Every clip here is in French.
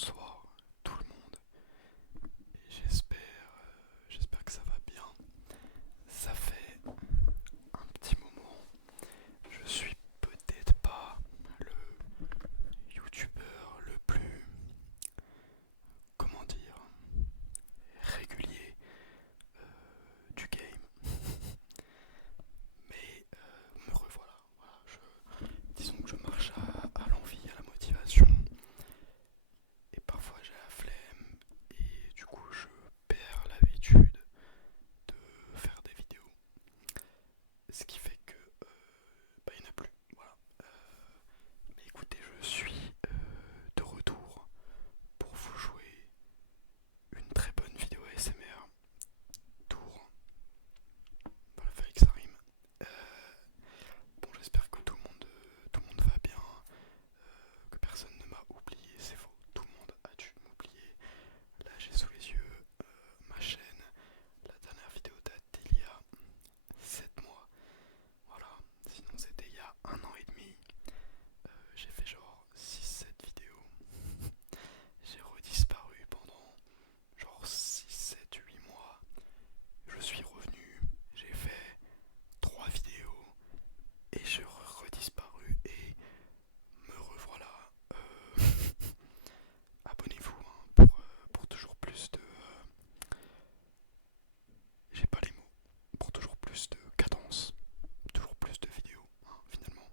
bonsoir tout le monde. Et j'espère que ça va bien. Ça fait un petit moment. Je suis peut-être pas le youtubeur le plus, comment dire, régulier du game. Mais me revoilà. Disons que je marche à l'envie, à la motivation. Et parfois j'ai la flemme. Et du coup je perds l'habitude de faire des vidéos. Ce qui fait que il n'y en a plus. Voilà. Mais écoutez, je suis de retour pour vous jouer une très bonne vidéo ASMR. Tour. Voilà, fallait que ça rime. Euh, bon, j'espère que tout le monde va bien, que personne ne m'a oublié. C'est faux. Tout le monde a dû m'oublier. Là, j'ai sous les yeux ma chaîne. La dernière vidéo date d'il y a 7 mois. Voilà. Sinon, c'était il y a un an et demi. J'ai fait genre 6-7 vidéos. J'ai redisparu pendant genre 6-7-8 mois. Je suis revenu, j'ai fait 3 vidéos et j'ai redisparu et me revoilà. Abonnez-vous hein, pour toujours plus de... j'ai pas les mots. Pour toujours plus de cadence, toujours plus de vidéos hein, finalement.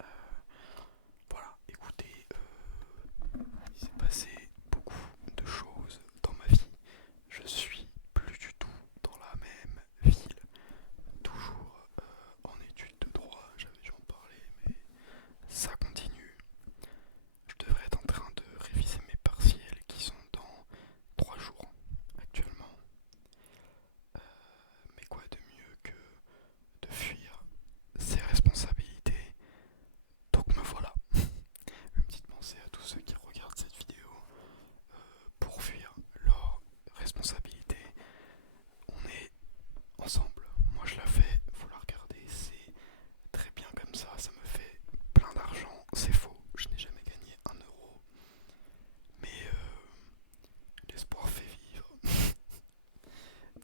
Euh, voilà, écoutez, il s'est passé beaucoup de choses dans ma vie. Je suis plus du tout dans la même ville, toujours en études de droit, j'avais dû en parler, mais ça continue. Je devrais être en train de réviser mes partiels qui sont dans 3 jours actuellement. Euh, mais quoi de mieux que de fuir ses responsabilités. Donc me voilà. Une petite pensée à tous ceux qui regardent cette vidéo pour fuir leurs responsabilités. On est ensemble. Moi je la fais, vous la regardez, c'est très bien comme ça me fait plein d'argent. C'est faux, je n'ai jamais gagné 1 euro. Mais l'espoir fait vivre.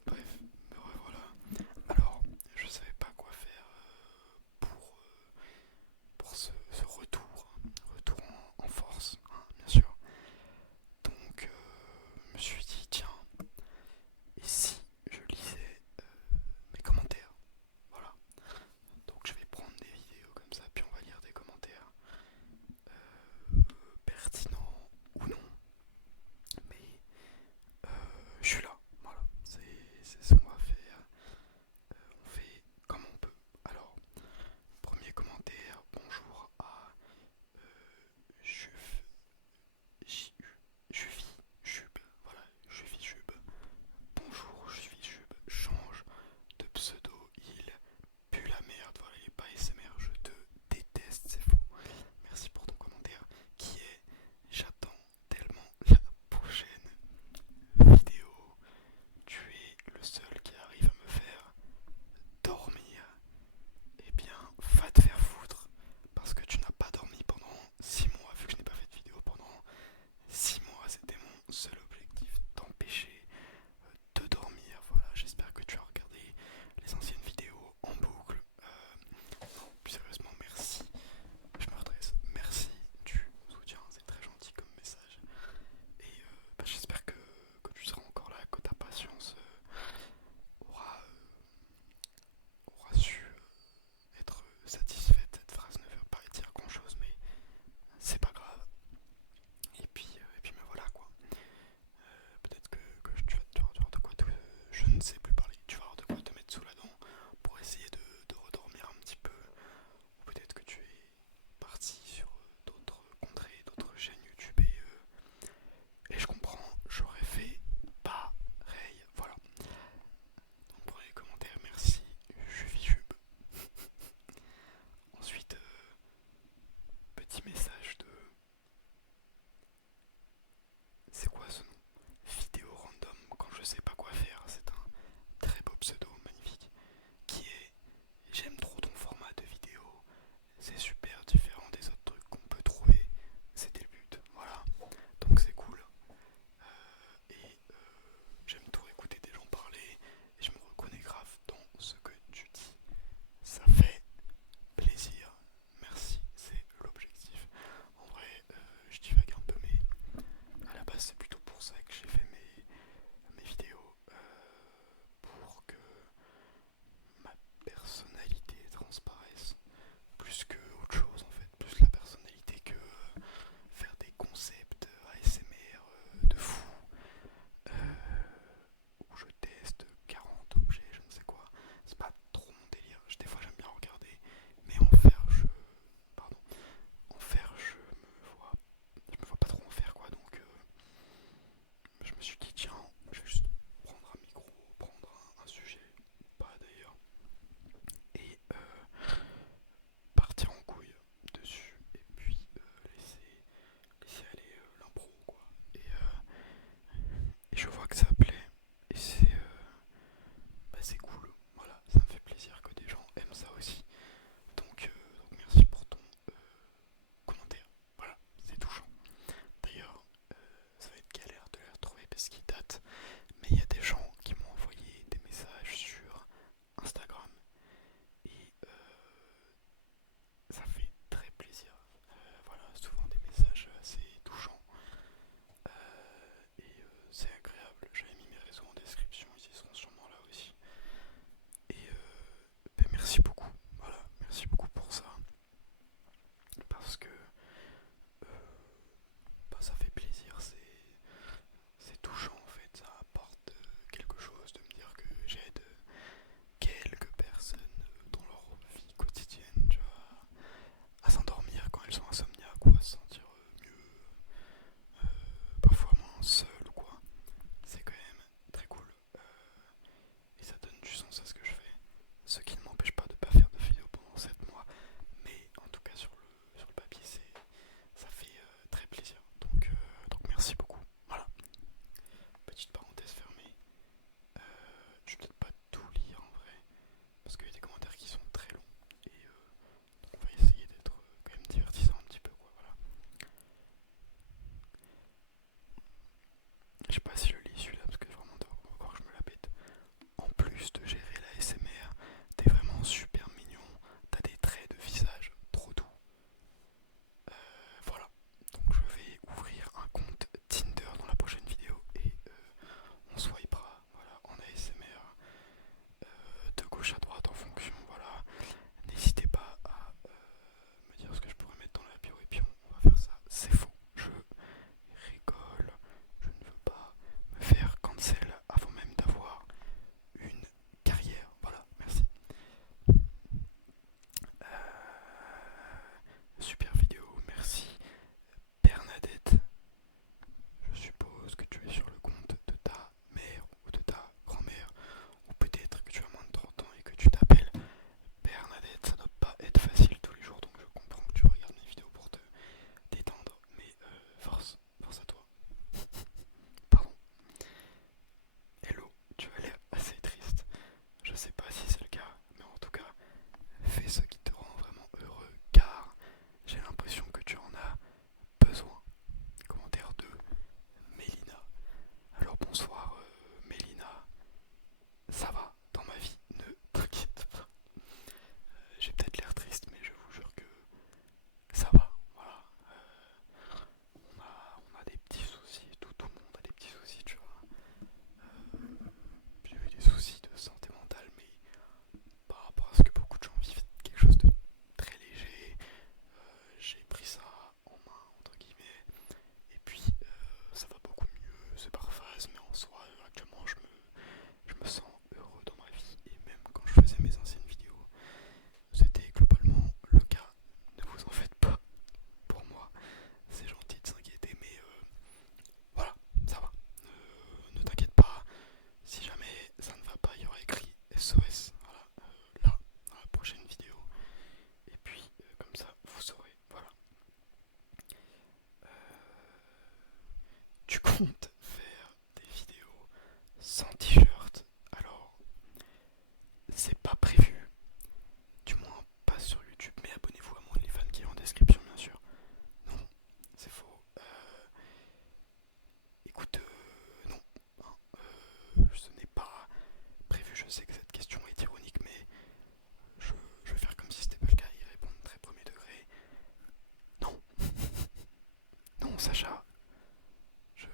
Bref, me revoilà. Alors, je savais pas quoi faire pour ce retour. Retour en force, hein, bien sûr. Donc, je me suis dit, tiens, et si je lisais mes commentaires? Voilà. Donc je vais prendre des vidéos comme ça, puis on va lire des commentaires pertinents ou non. Mais je suis là, voilà. C'est ce qu'on va faire. On fait comme on peut. Alors, premier commentaire, bonjour à Juf, Juvi Jub. Voilà, Juvi Jub. Bonjour Juvi Jub, change de pseudo, il pue la merde, voilà, il est pas SMR, je te déteste, c'est faux. Merci pour ton commentaire qui est j'attends tellement la prochaine vidéo. Tu es le seul qui arrive à me faire dormir. Eh bien, va te faire foutre. compte faire des vidéos sans t-shirt. Alors, c'est pas prévu, du moins pas sur YouTube, mais abonnez-vous à mon OnlyFans qui est en description bien sûr. Non, c'est faux. Écoute, non, hein, ce n'est pas prévu. Je sais que cette question est ironique, mais je, je vais faire comme si c'était pas le cas, y répondre très premier degré. Non, non, Sacha, je,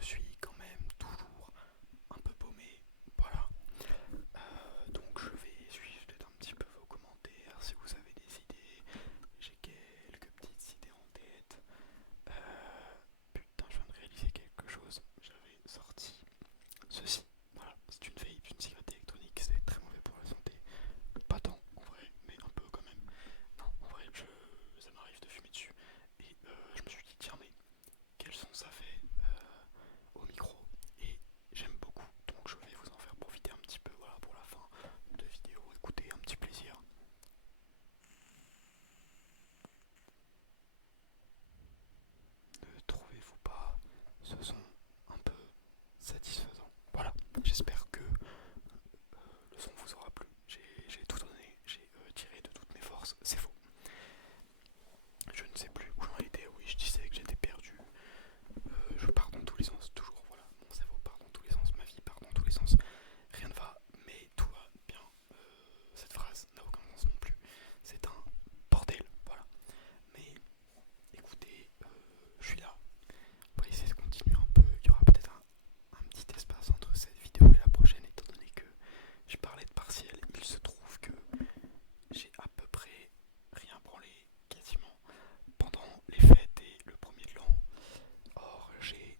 je suis quand même toujours un peu paumé. Voilà. Donc je vais suivre peut-être un petit peu vos commentaires si vous avez des idées. J'ai quelques petites idées en tête. Putain, je viens de réaliser quelque chose. J'avais sorti ceci. Voilà, c'est une vape, une cigarette électronique, c'est très mauvais pour la santé. Pas tant en vrai, mais un peu quand même. Non, en vrai, ça m'arrive de fumer dessus. Et je me suis dit, tiens, mais quel son ça fait au micro? Et j'aime beaucoup, donc je vais vous en faire profiter un petit peu, voilà, pour la fin de vidéo. Écoutez, un petit plaisir. Ne trouvez-vous pas ce son un peu satisfaisant? Voilà, j'espère que le son vous aura plu. J'ai tout donné, j'ai tiré de toutes mes forces. C'est faux. Je ne sais plus où j'en étais. Oui, je disais que j'étais perdu. Je pars dans tous les sens, toujours. Voilà, mon cerveau part dans tous les sens, ma vie part dans tous les sens. Rien ne va, mais tout va bien. Cette phrase n'a aucun sens non plus. C'est un bordel, voilà. Mais écoutez, je suis là. On va essayer de continuer un peu. Il y aura peut-être un petit espace entre cette vidéo et la prochaine, étant donné que je parlais de partiel. Il se trouve que j'ai à peu près rien branlé, quasiment, pendant les fêtes et le premier de l'an. Or, j'ai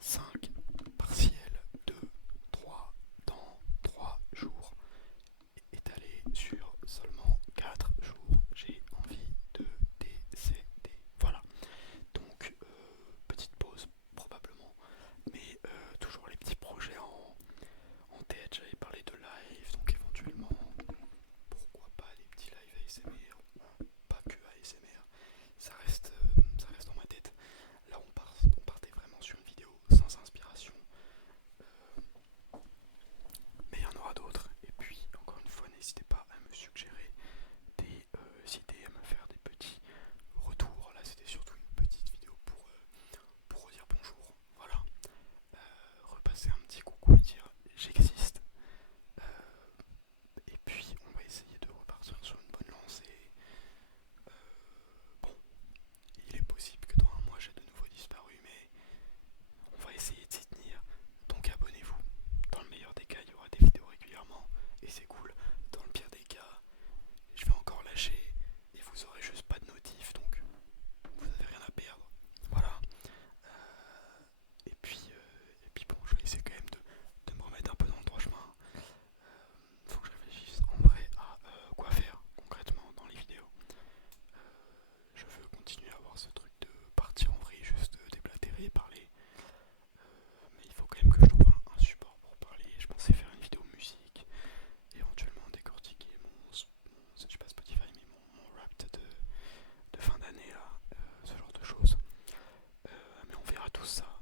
5 partiels de 3 dans 3 jours, étalés sur seulement 4 jours. J'ai envie de décéder. Voilà. Donc, petite pause, probablement. Mais toujours les petits projets en tête. J'avais parlé de live, donc éventuellement, pourquoi pas des petits lives ASMR, pas que ASMR. Ça reste dans ma tête. Là, on partait vraiment sur une vidéo sans inspiration. Mais il y en aura d'autres. Et puis, encore une fois, n'hésitez pas à me suggérer des idées, à me faire des petits retours. Là, c'était surtout une petite vidéo pour redire bonjour. Voilà. Repasser un petit coucou et dire j'existe. Et puis, on va essayer de repartir sur une bonne lancée. Bon, il est possible que dans un mois j'ai de nouveau disparu, mais on va essayer de s'y tenir. Donc abonnez-vous. Dans le meilleur des cas, il y aura des vidéos régulièrement et c'est cool. Dans le pire des cas, je vais encore lâcher et vous aurez juste pas de notif, donc vous avez rien à perdre. Voilà. Et puis bon, je vais essayer quand même de me remettre un peu dans le droit chemin. Faut que je réfléchisse en vrai à quoi faire concrètement dans les vidéos. Je veux continuer à avoir ce truc de partir en vrille, juste déblatérer, parler. Mais il faut quand même que je trouve un support pour parler. Je pensais faire une vidéo musique, éventuellement décortiquer je sais pas Spotify, mais mon rap de fin d'année là, ce genre de choses. Mais on verra tout ça